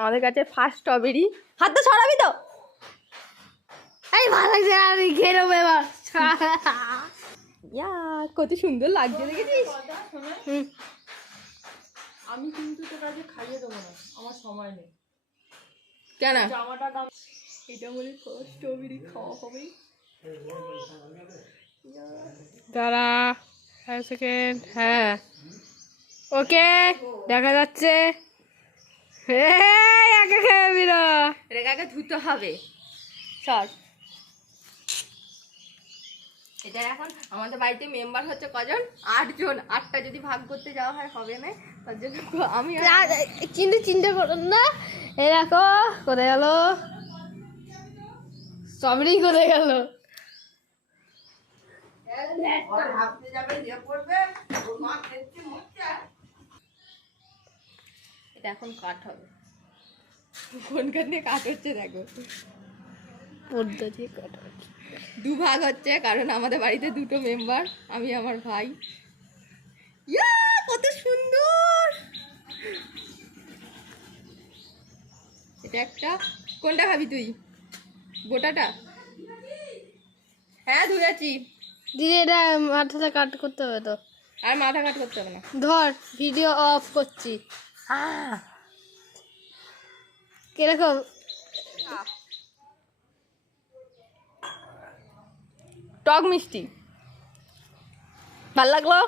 আমাদের কাছে first strawberry. হাত তো ছড়াবি তো। এই ভালো লাগছে আর খেয়ে নেবো এবার। ইয়া কত সুন্দর লাগছে দেখেছিস? হুম। আমি কিন্তু তোর কাছে খাইয়ে দেবো না, আমার সময় নেই। কেন? জামাটা দাম। এটা বলে ফার্স্ট স্ট্রবেরি খাওয়া হবে। দাঁড়া 5 সেকেন্ড। হ্যাঁ ওকে দেখা যাচ্ছে। একা খাবি না। রেগাকে ধুতে হবে। চল। এটা এখন আমাদের বাড়িতে মেম্বার হচ্ছে কজন? 8 জন। 8টা যদি ভাগ করতে যাওয়া হয় হবে না, তার জন্য আমি কিন্তু চিন্তা করুন না। এই দেখো কোথায় গেল স্ট্রবেরি, কোথায় গেল? এটা এখন কাট হবে। কোনখান দিয়ে কাট হচ্ছে দেখো। পর্দা দিয়ে কাটা। দুভাগ হচ্ছে কারণ আমাদের বাড়িতে 2টো মেম্বার, আমি আমার ভাই। ইয়া কত সুন্দর। এটা একটা। কোনটা খাবি তুই? গোটাটা? হ্যাঁ ধুয়েছি। দিদি এটা মাথাটা কাট করতে হবে তো। আর মাথা কাট করতে হবে না। ধর ভিডিও অফ করছি। কিরকম? টক মিষ্টি। ভাল লাগলো?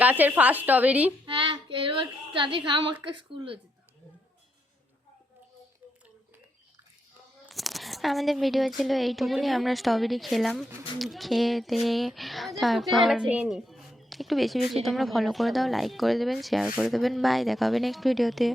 গাছের ফার্স্ট স্ট্রবেরি। হ্যাঁ এবার দাদি খা, আমাকে স্কুল হচ্ছে। আমাদের ভিডিও ছিল এইটুকুনি। আমরা স্ট্রবেরি খেলাম, খেতে তারপর একটু বেশি বেশি তোমরা ফলো করে দাও, লাইক করে দেবেন, শেয়ার করে দেবেন। বাই, দেখা হবে নেক্সট ভিডিওতে।